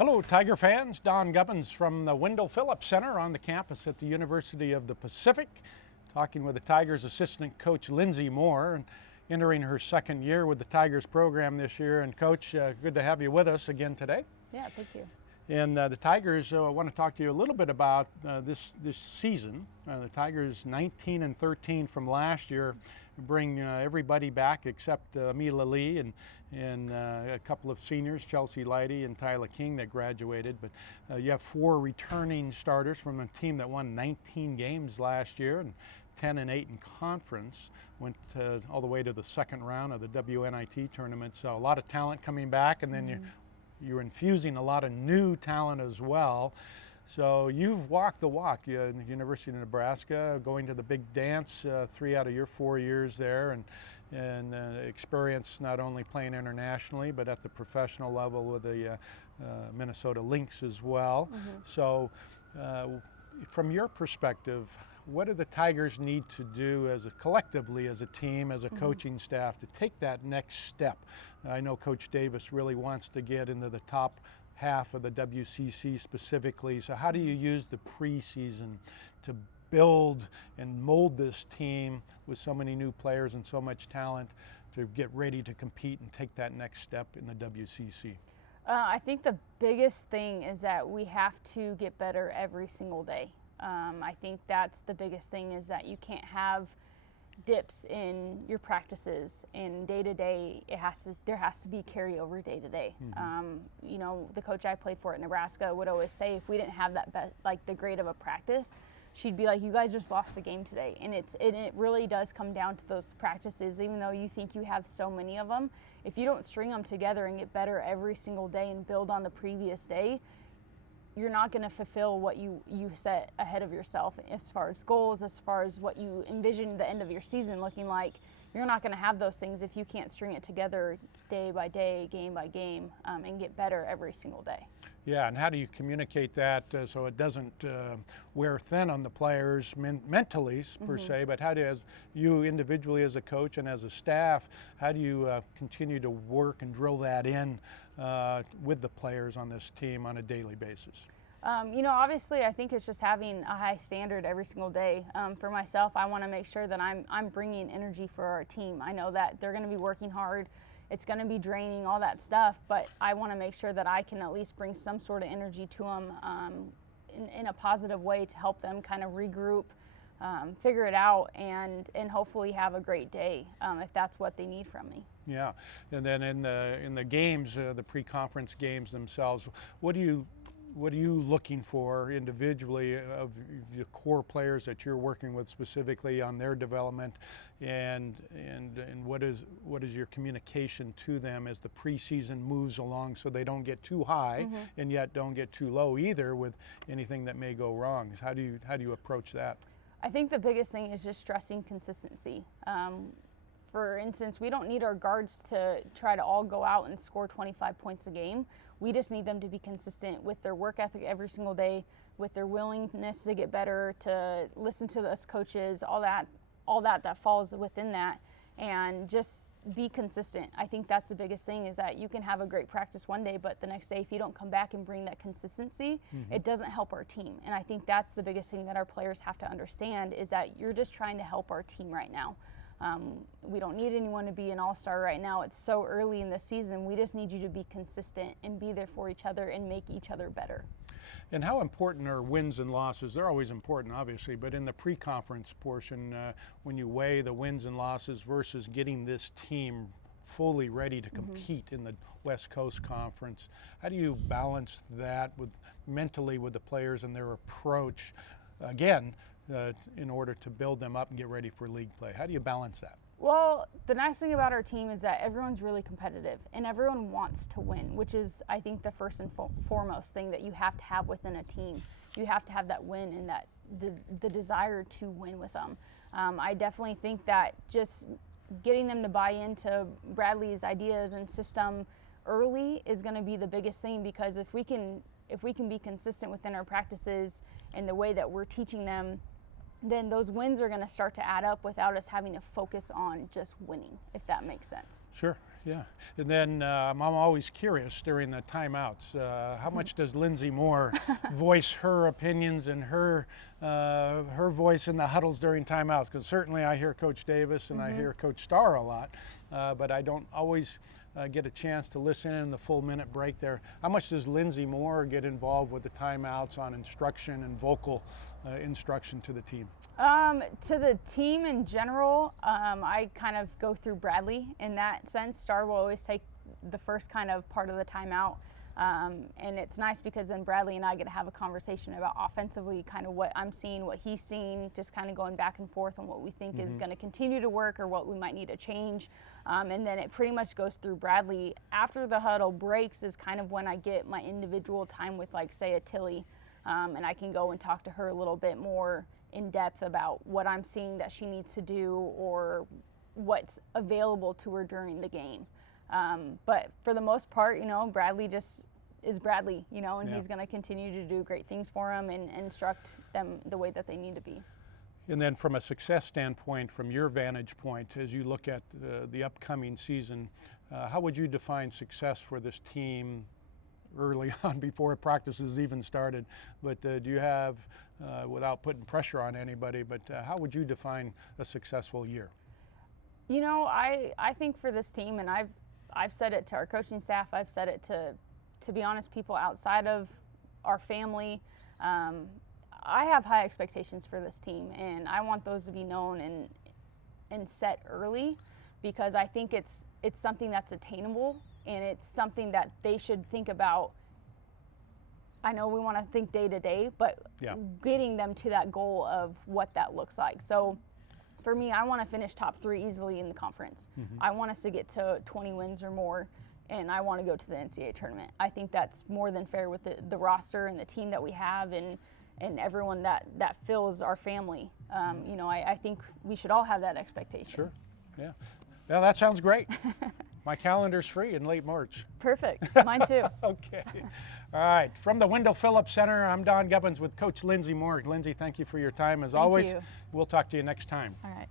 Hello, Tiger fans. Don Gubbins from the Wendell Phillips Center on the campus at the University of the Pacific, talking with the Tigers assistant coach Lindsey Moore, and entering her second year with the Tigers program this year. And Coach, good to have you with us again today. Yeah, thank you. And the Tigers, I want to talk to you a little bit about this season. The Tigers 19-13 from last year, bring everybody back except Mila Lee and a couple of seniors, Chelsea Leidy and Tyler King, that graduated. But you have 4 returning starters from a team that won 19 games last year and 10-8 in conference. Went all the way to the second round of the WNIT tournament. So a lot of talent coming back, and then you're infusing a lot of new talent as well. So you've walked the walk. You at the University of Nebraska, going to the big dance 3 out of your 4 years there, and experience not only playing internationally but at the professional level with the Minnesota Lynx as well. So from your perspective, what do the Tigers need to do collectively as a team, as a coaching staff, to take that next step? I know Coach Davis really wants to get into the top half of the WCC specifically. So how do you use the preseason to build and mold this team with so many new players and so much talent to get ready to compete and take that next step in the WCC? I think the biggest thing is that we have to get better every single day. I think that's the biggest thing, is that you can't have dips in your practices, and day to day there has to be carryover day to day. You know, the coach I played for at Nebraska would always say, if we didn't have that the grade of a practice, she'd be like, you guys just lost the game today. And it really does come down to those practices. Even though you think you have so many of them, if you don't string them together and get better every single day and build on the previous day, you're not going to fulfill what you set ahead of yourself as far as goals, as far as what you envision the end of your season looking like. You're not going to have those things if you can't string it together day by day, game by game, and get better every single day. Yeah, and how do you communicate that so it doesn't wear thin on the players mentally per se, but how do you individually as a coach and as a staff, how do you continue to work and drill that in with the players on this team on a daily basis? You know, obviously I think it's just having a high standard every single day. For myself, I want to make sure that I'm bringing energy for our team. I know that they're going to be working hard. It's going to be draining, all that stuff, but I want to make sure that I can at least bring some sort of energy to them in a positive way to help them kind of regroup, figure it out, and hopefully have a great day if that's what they need from me. Yeah, and then in the games, the pre-conference games themselves, what are you looking for individually of the core players that you're working with specifically on their development, and what is your communication to them as the preseason moves along, so they don't get too high and yet don't get too low either with anything that may go wrong? How do you approach that? I think the biggest thing is just stressing consistency. For instance, we don't need our guards to try to all go out and score 25 points a game. We just need them to be consistent with their work ethic every single day, with their willingness to get better, to listen to us coaches, all that falls within that, and just be consistent. I think that's the biggest thing, is that you can have a great practice one day, but the next day if you don't come back and bring that consistency, it doesn't help our team. And I think that's the biggest thing that our players have to understand, is that you're just trying to help our team right now. We don't need anyone to be an all-star right now. It's so early in the season. We just need you to be consistent and be there for each other and make each other better. And how important are wins and losses? They're always important, obviously, but in the pre-conference portion, when you weigh the wins and losses versus getting this team fully ready to compete in the West Coast Conference, how do you balance that mentally with the players and their approach, again, in order to build them up and get ready for league play? How do you balance that? Well, the nice thing about our team is that everyone's really competitive and everyone wants to win, which is, I think, the first and foremost thing that you have to have within a team. You have to have that win and that the desire to win with them. I definitely think that just getting them to buy into Bradley's ideas and system early is going to be the biggest thing, because if we can be consistent within our practices and the way that we're teaching them, then those wins are going to start to add up without us having to focus on just winning, if that makes sense. Sure. Yeah, and then I'm always curious during the timeouts, how much does Lindsey Moore voice her opinions and her voice in the huddles during timeouts? Because certainly I hear Coach Davis and I hear Coach Starr a lot, but I don't always get a chance to listen in the full minute break there. How much does Lindsey Moore get involved with the timeouts on instruction and vocal instruction to the team? To the team in general, I kind of go through Bradley in that sense. Starr will always take the first kind of part of the timeout. And it's nice because then Bradley and I get to have a conversation about offensively kind of what I'm seeing, what he's seeing, just kind of going back and forth on what we think is going to continue to work or what we might need to change. And then it pretty much goes through Bradley. After the huddle breaks is kind of when I get my individual time with, like, say, a Tilly, and I can go and talk to her a little bit more in depth about what I'm seeing that she needs to do or what's available to her during the game. But for the most part, you know, Bradley just is Bradley, you know, and he's going to continue to do great things for them and instruct them the way that they need to be. And then from a success standpoint, from your vantage point, as you look at the upcoming season, how would you define success for this team early on before practices even started? But do you have, without putting pressure on anybody, but how would you define a successful year? You know, I think for this team, and I've said it to our coaching staff, I've said it to be honest, people outside of our family. I have high expectations for this team, and I want those to be known and set early, because I think it's something that's attainable, and it's something that they should think about. I know we want to think day to day, but getting them to that goal of what that looks like. So for me, I want to finish top 3 easily in the conference. I want us to get to 20 wins or more, and I want to go to the NCAA tournament. I think that's more than fair with the roster and the team that we have and everyone that fills our family. You know, I think we should all have that expectation. Sure, yeah. Well, that sounds great. My calendar's free in late March. Perfect, mine too. Okay. All right, from the Wendell Phillips Center, I'm Don Gubbins with Coach Lindsey Moore. Lindsey, thank you for your time as always. Thank you. We'll talk to you next time. All right.